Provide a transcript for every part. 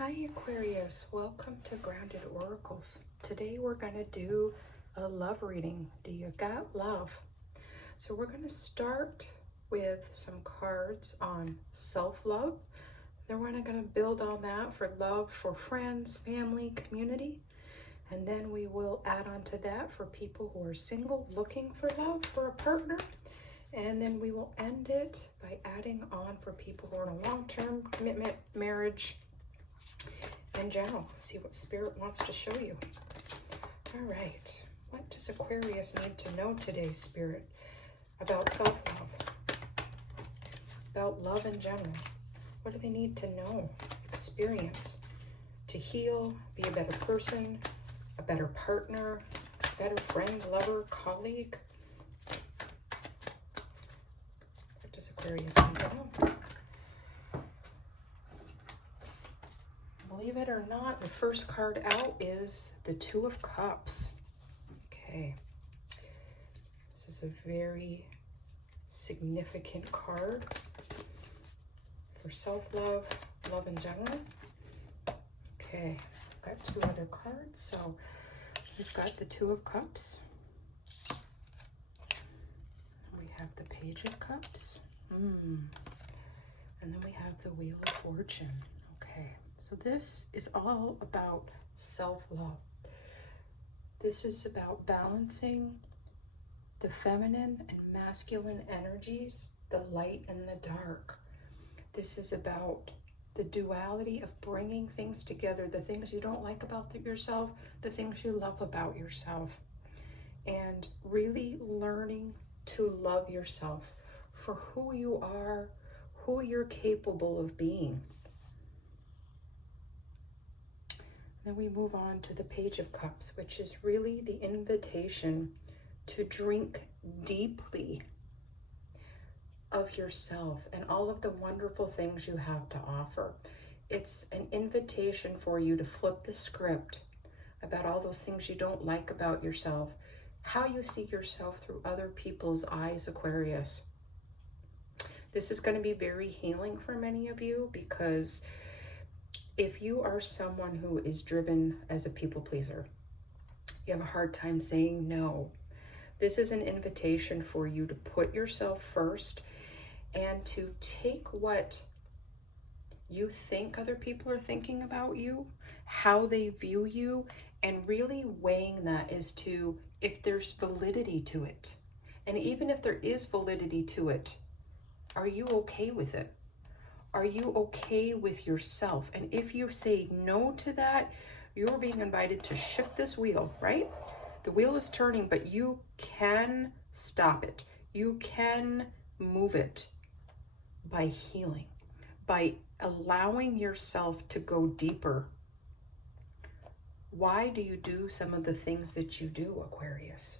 Hi Aquarius, welcome to Grounded Oracles. Today we're going to do a love reading. Do you got love? So we're going to start with some cards on self-love. Then we're going to build on that for love for friends, family, community. And then we will add on to that for people who are single, looking for love, for a partner. And then we will end it by adding on for people who are in a long-term commitment, marriage, in general. See what Spirit wants to show you. All right. What does Aquarius need to know today, Spirit, about self-love, about love in general? What do they need to know, experience, to heal, be a better person, a better partner, a better friend, lover, colleague? What does Aquarius need to know? Believe it or not, the first card out is the Two of Cups. Okay. This is a very significant card for self-love, love in general. Okay, I've got two other cards. So we've got the Two of Cups. We have the Page of Cups. And then we have the Wheel of Fortune. Okay. So this is all about self-love. This is about balancing the feminine and masculine energies, the light and the dark. This is about the duality of bringing things together, the things you don't like about yourself, the things you love about yourself, and really learning to love yourself for who you are, who you're capable of being. Then we move on to the Page of Cups, which is really the invitation to drink deeply of yourself and all of the wonderful things you have to offer. It's an invitation for you to flip the script about all those things you don't like about yourself, how you see yourself through other people's eyes, Aquarius. This is going to be very healing for many of you, because if you are someone who is driven as a people pleaser, you have a hard time saying no. This is an invitation for you to put yourself first and to take what you think other people are thinking about you, how they view you, and really weighing that as to if there's validity to it. And even if there is validity to it, are you okay with it? Are you okay with yourself? And if you say no to that, you're being invited to shift this wheel, right? The wheel is turning, but you can stop it. You can move it by healing, by allowing yourself to go deeper. Why do you do some of the things that you do, Aquarius?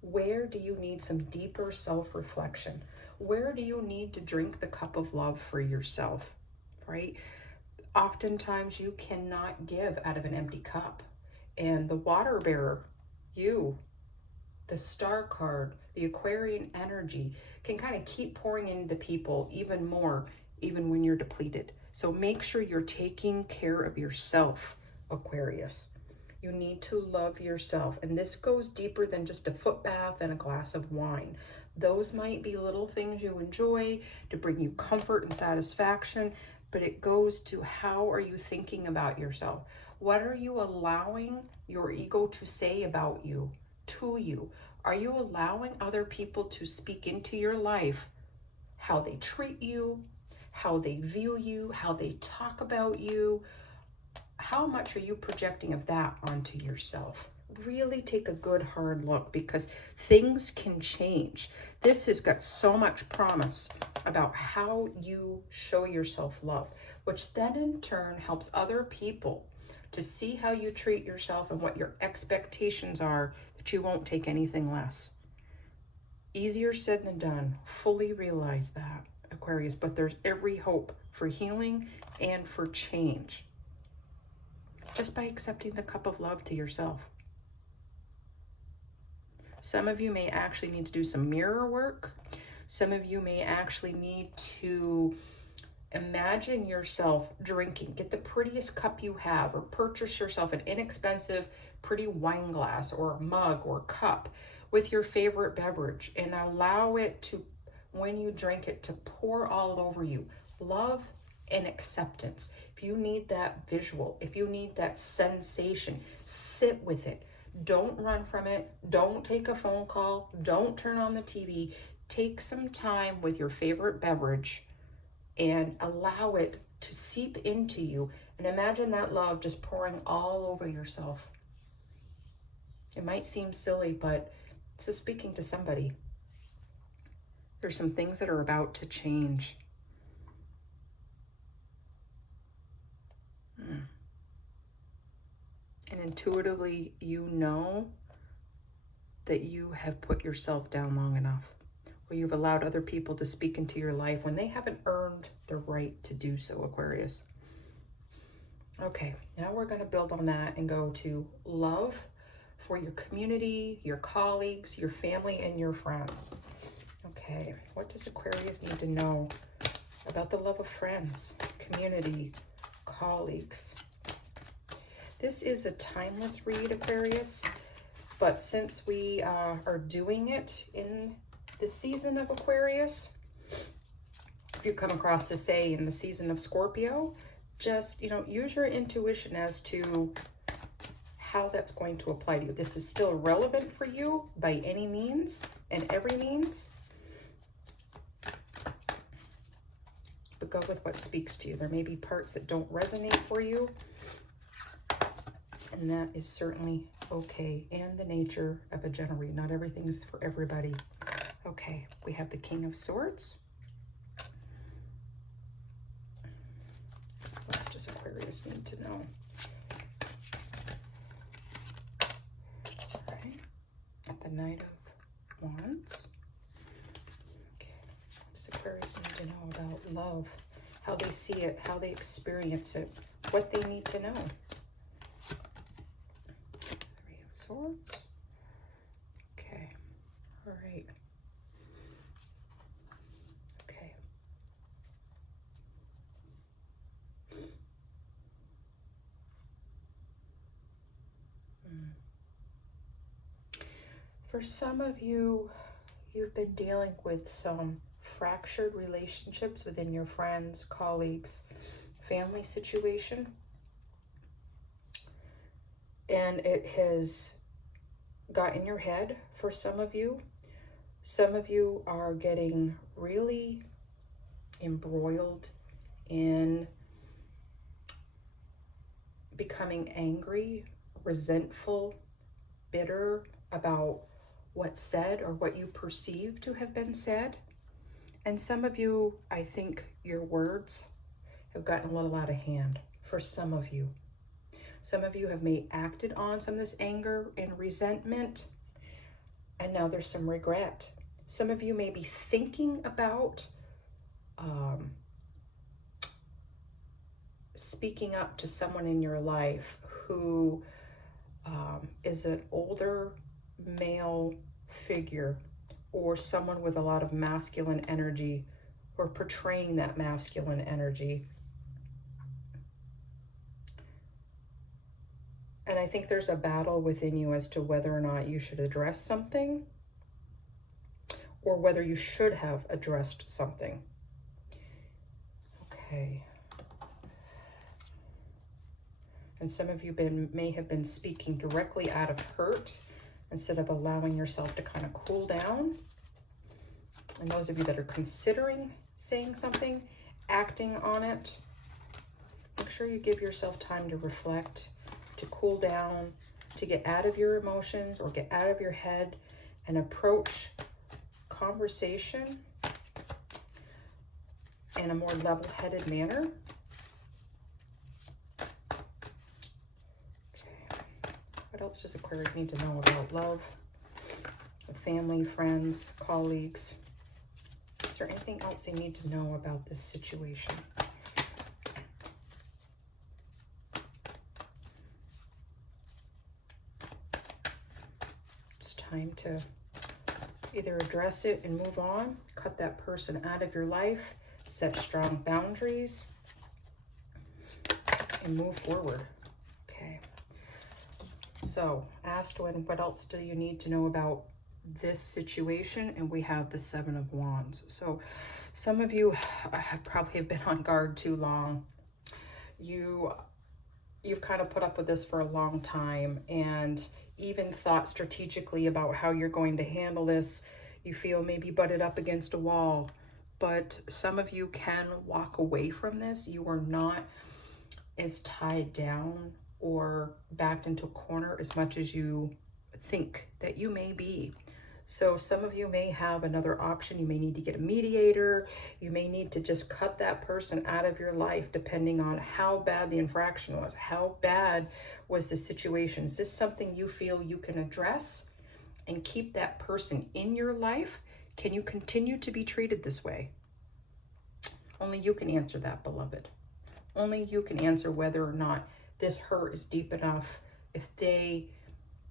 Where do you need some deeper self-reflection? Where do you need to drink the cup of love for yourself, right? Oftentimes you cannot give out of an empty cup. And the water bearer, you, the star card, the Aquarian energy, can kind of keep pouring into people even more, even when you're depleted. So make sure you're taking care of yourself, Aquarius. You need to love yourself. And this goes deeper than just a foot bath and a glass of wine. Those might be little things you enjoy to bring you comfort and satisfaction, but it goes to how are you thinking about yourself? What are you allowing your ego to say about you, to you? Are you allowing other people to speak into your life, how they treat you, how they view you, how they talk about you? How much are you projecting of that onto yourself? Really take a good hard look, because things can change. This has got so much promise about how you show yourself love, which then in turn helps other people to see how you treat yourself and what your expectations are, that you won't take anything less. Easier said than done. Fully realize that, Aquarius, but there's every hope for healing and for change, just by accepting the cup of love to yourself. Some of you may actually need to do some mirror work. Some of you may actually need to Imagine yourself drinking. Get the prettiest cup you have, or purchase yourself an inexpensive, pretty wine glass or a mug or cup with your favorite beverage, and allow it to, when you drink it, to pour all over you. Love and acceptance. If you need that visual, if you need that sensation, sit with it. Don't run from it. Don't take a phone call. Don't turn on the TV. Take some time with your favorite beverage and allow it to seep into you. And imagine that love just pouring all over yourself. It might seem silly, but it's just speaking to somebody. There's some things that are about to change. And intuitively, you know that you have put yourself down long enough, where you've allowed other people to speak into your life when they haven't earned the right to do so, Aquarius. Okay, now we're going to build on that and go to love for your community, your colleagues, your family, and your friends. Okay, what does Aquarius need to know about the love of friends, community, colleagues? This is a timeless read, Aquarius, but since we are doing it in the season of Aquarius, if you come across this, say, in the season of Scorpio, just, use your intuition as to how that's going to apply to you. This is still relevant for you by any means and every means, but go with what speaks to you. There may be parts that don't resonate for you, and that is certainly okay, and the nature of a general read. Not everything is for everybody. Okay, we have the King of Swords. What does Aquarius need to know? All right, at the Knight of Wands. Okay, what does Aquarius need to know about love? How they see it, how they experience it, what they need to know. Swords. Okay. All right. Okay. For some of you, you've been dealing with some fractured relationships within your friends, colleagues, family situation. And it has got in your head for some of you. Some of you are getting really embroiled in becoming angry, resentful, bitter about what's said or what you perceive to have been said. And some of you, I think your words have gotten a little out of hand for some of you. Some of you have acted on some of this anger and resentment, and now there's some regret. Some of you may be thinking about speaking up to someone in your life who is an older male figure, or someone with a lot of masculine energy, or portraying that masculine energy. And I think there's a battle within you as to whether or not you should address something, or whether you should have addressed something. Okay. And some of you may have been speaking directly out of hurt instead of allowing yourself to kind of cool down. And those of you that are considering saying something, acting on it, make sure you give yourself time to reflect, to cool down, to get out of your emotions or get out of your head and approach conversation in a more level-headed manner. Okay. What else does Aquarius need to know about love, family, friends, colleagues? Is there anything else they need to know about this situation? It's time to either address it and move on, cut that person out of your life, set strong boundaries, and move forward. Okay. So, Astwin, what else do you need to know about this situation? And we have the Seven of Wands. So, some of you have probably been on guard too long. You've kind of put up with this for a long time and even thought strategically about how you're going to handle this. You feel maybe butted up against a wall, but some of you can walk away from this. You are not as tied down or backed into a corner as much as you think that you may be. So some of you may have another option. You may need to get a mediator. You may need to just cut that person out of your life, depending on how bad the infraction was. How bad was the situation? Is this something you feel you can address and keep that person in your life? Can you continue to be treated this way? Only you can answer that, beloved. Only you can answer whether or not this hurt is deep enough. If they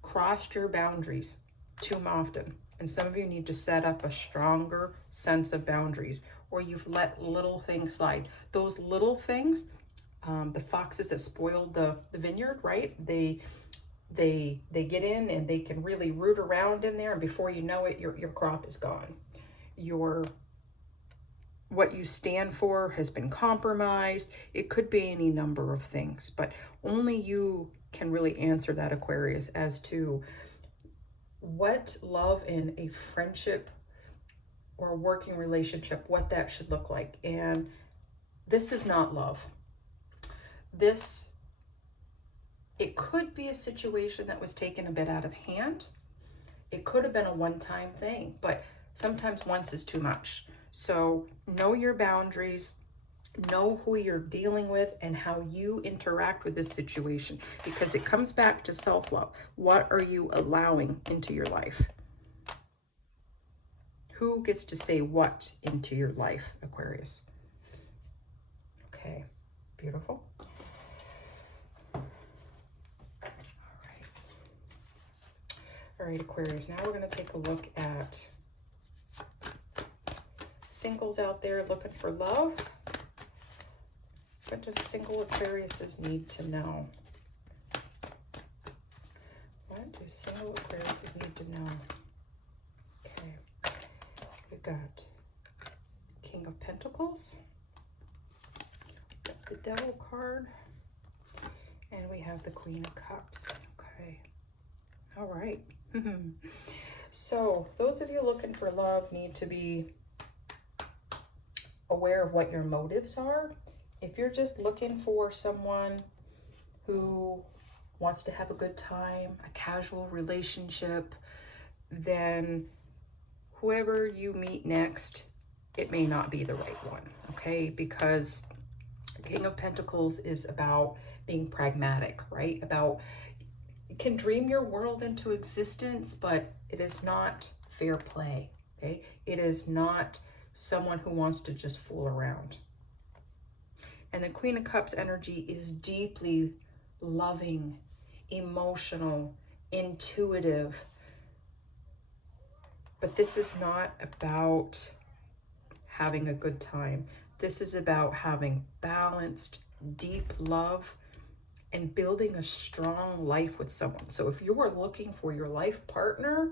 crossed your boundaries too often, and some of you need to set up a stronger sense of boundaries, or you've let little things slide. Those little things, the foxes that spoiled the vineyard, right? They get in and they can really root around in there, and before you know it, your crop is gone. What you stand for has been compromised. It could be any number of things, but only you can really answer that, Aquarius, as to what love in a friendship or a working relationship, what that should look like. And this is not love. It could be a situation that was taken a bit out of hand. It could have been a one-time thing, but sometimes once is too much. So know your boundaries, know who you're dealing with and how you interact with this situation, because it comes back to self-love. What are you allowing into your life? Who gets to say what into your life, Aquarius? Okay, beautiful. All right, Aquarius, now we're going to take a look at singles out there looking for love. What does single Aquariuses need to know? What do single Aquariuses need to know? Okay, we got King of Pentacles, the Devil card, and we have the Queen of Cups. Okay, all right. So those of you looking for love need to be aware of what your motives are. If you're just looking for someone who wants to have a good time, a casual relationship, then whoever you meet next, it may not be the right one, okay? Because King of Pentacles is about being pragmatic, right? About, you can dream your world into existence, but it is not fair play, okay? It is not someone who wants to just fool around. And the Queen of Cups energy is deeply loving, emotional, intuitive. But this is not about having a good time. This is about having balanced, deep love and building a strong life with someone. So if you are looking for your life partner,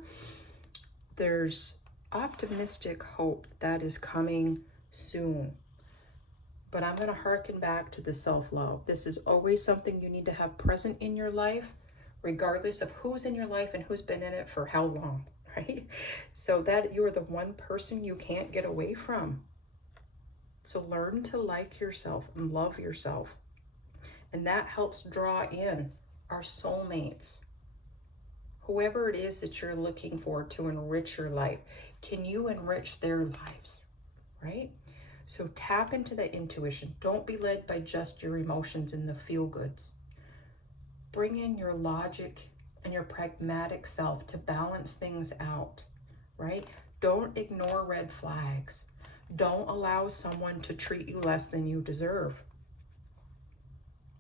there's optimistic hope that is coming soon. But I'm going to hearken back to the self-love. This is always something you need to have present in your life, regardless of who's in your life and who's been in it for how long, right? So that you're the one person you can't get away from. So learn to like yourself and love yourself. And that helps draw in our soulmates. Whoever it is that you're looking for to enrich your life, can you enrich their lives, right? So tap into that intuition. Don't be led by just your emotions and the feel-goods. Bring in your logic and your pragmatic self to balance things out, right? Don't ignore red flags. Don't allow someone to treat you less than you deserve.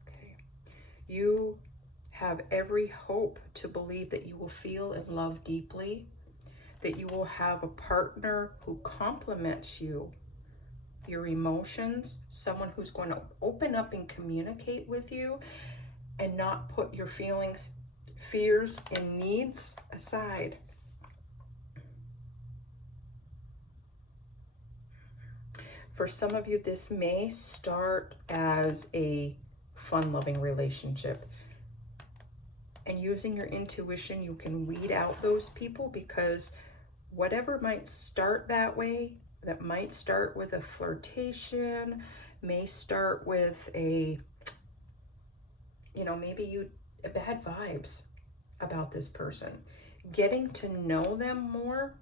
Okay. You have every hope to believe that you will feel and love deeply, that you will have a partner who complements you your emotions, someone who's going to open up and communicate with you and not put your feelings, fears, and needs aside. For some of you, this may start as a fun-loving relationship. And using your intuition, you can weed out those people, because whatever might start that way, that might start with a flirtation, may start with a, you know, maybe you bad vibes about this person. Getting to know them more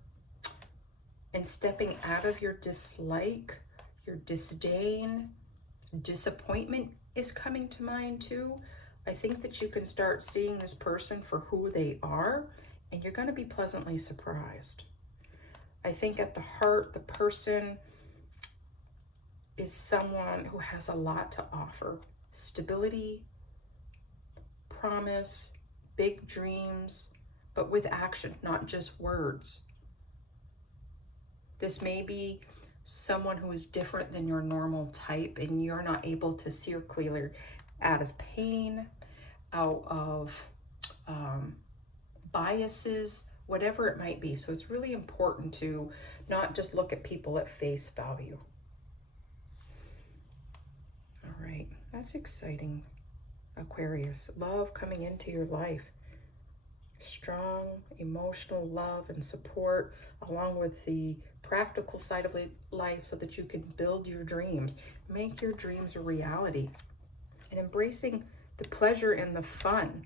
and stepping out of your dislike, your disdain, disappointment is coming to mind too. I think that you can start seeing this person for who they are, and you're going to be pleasantly surprised. I think at the heart, the person is someone who has a lot to offer. Stability, promise, big dreams, but with action, not just words. This may be someone who is different than your normal type, and you're not able to see her clearly, out of pain, out of biases, whatever it might be. So it's really important to not just look at people at face value. All right, that's exciting, Aquarius. Love coming into your life. Strong emotional love and support, along with the practical side of life, so that you can build your dreams, make your dreams a reality, and embracing the pleasure and the fun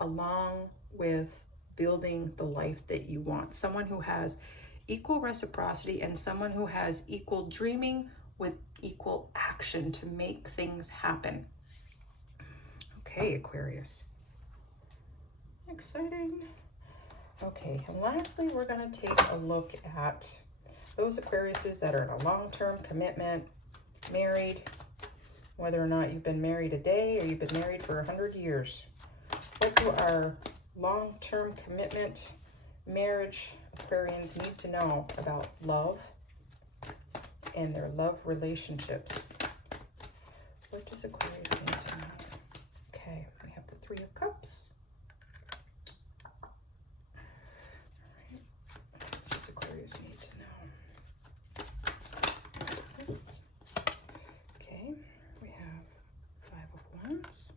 along with building the life that you want. Someone who has equal reciprocity and someone who has equal dreaming with equal action to make things happen. Okay, Aquarius. Exciting. Okay, and lastly, we're going to take a look at those Aquariuses that are in a long-term commitment, married, whether or not you've been married a day or you've been married for 100 years. What do our long-term commitment, marriage Aquarians need to know about love and their love relationships? What does Aquarius need to know? Okay, we have the Three of Cups. What does Aquarius need to know? Oops. Okay, we have Five of Wands.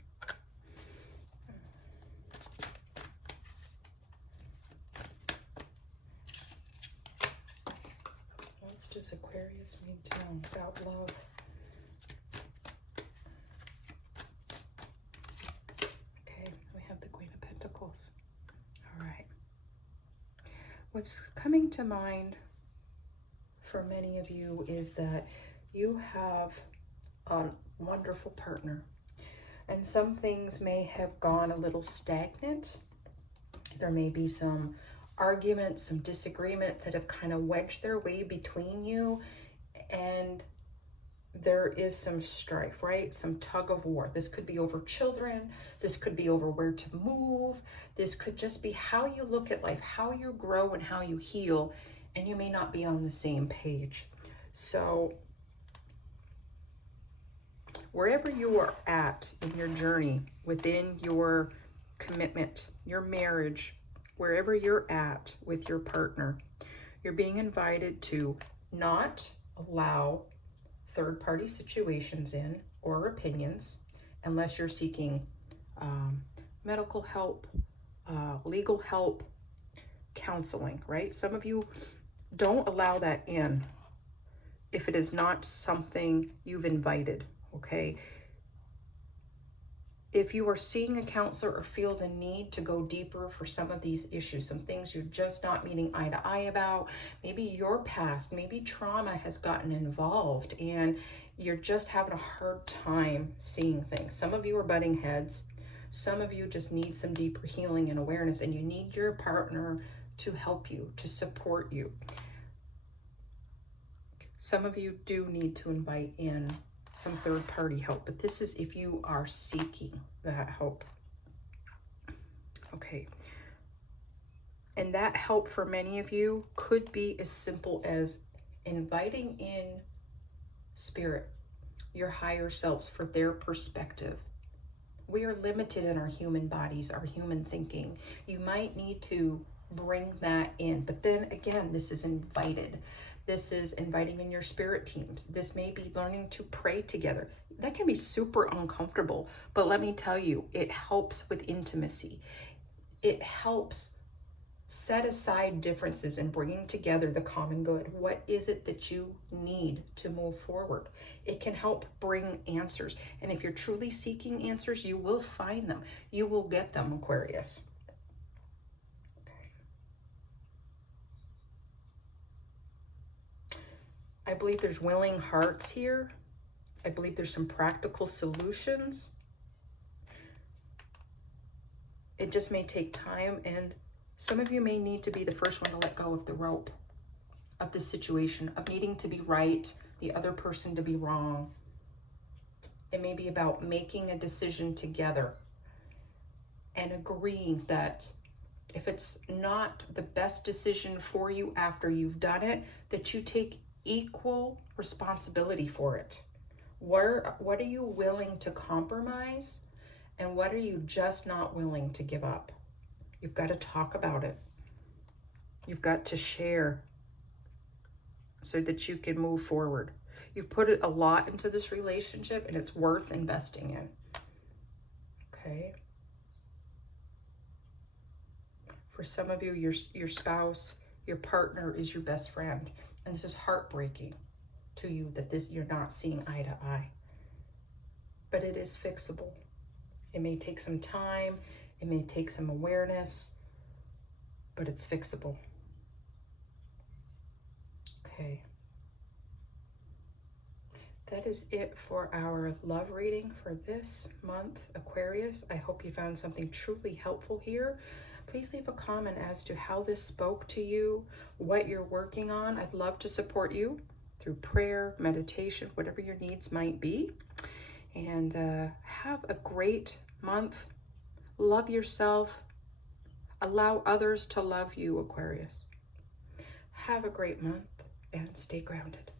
What does Aquarius need to know about love? Okay, we have the Queen of Pentacles. All right. What's coming to mind for many of you is that you have a wonderful partner, and some things may have gone a little stagnant. There may be some arguments, some disagreements that have kind of wedged their way between you, and there is some strife, right? Some tug of war. This could be over children. This could be over where to move. This could just be how you look at life, how you grow and how you heal, and you may not be on the same page. So wherever you are at in your journey, within your commitment, your marriage, wherever you're at with your partner, you're being invited to not allow third-party situations in or opinions unless you're seeking medical help, legal help, counseling, right? Some of you don't allow that in if it is not something you've invited, okay? If you are seeing a counselor or feel the need to go deeper for some of these issues, some things you're just not meeting eye to eye about, maybe your past, maybe trauma has gotten involved and you're just having a hard time seeing things. Some of you are butting heads. Some of you just need some deeper healing and awareness, and you need your partner to help you, to support you. Some of you do need to invite in some third-party help, but this is if you are seeking that help. Okay. And that help for many of you could be as simple as inviting in spirit, your higher selves, for their perspective. We are limited in our human bodies, our human thinking. You might need to bring that in. But then again, this is invited. This is inviting in your spirit teams. This may be learning to pray together. That can be super uncomfortable, but let me tell you, it helps with intimacy. It helps set aside differences and bringing together the common good. What is it that you need to move forward? It can help bring answers. And if you're truly seeking answers, you will find them. You will get them, Aquarius. Okay. I believe there's willing hearts here. I believe there's some practical solutions. It just may take time, and some of you may need to be the first one to let go of the rope of the situation, of needing to be right, the other person to be wrong. It may be about making a decision together and agreeing that if it's not the best decision for you after you've done it, that you take equal responsibility for it. What are you willing to compromise, and what are you just not willing to give up? You've got to talk about it. You've got to share so that you can move forward. You've put a lot into this relationship, and it's worth investing in. Okay. For some of you, your spouse, your partner is your best friend, and this is heartbreaking to you that you're not seeing eye to eye. But it is fixable. It may take some time, it may take some awareness, but it's fixable. Okay. That is it for our love reading for this month, Aquarius. I hope you found something truly helpful here. Please leave a comment as to how this spoke to you, what you're working on. I'd love to support you through prayer, meditation, whatever your needs might be. And have a great month. Love yourself. Allow others to love you, Aquarius. Have a great month and stay grounded.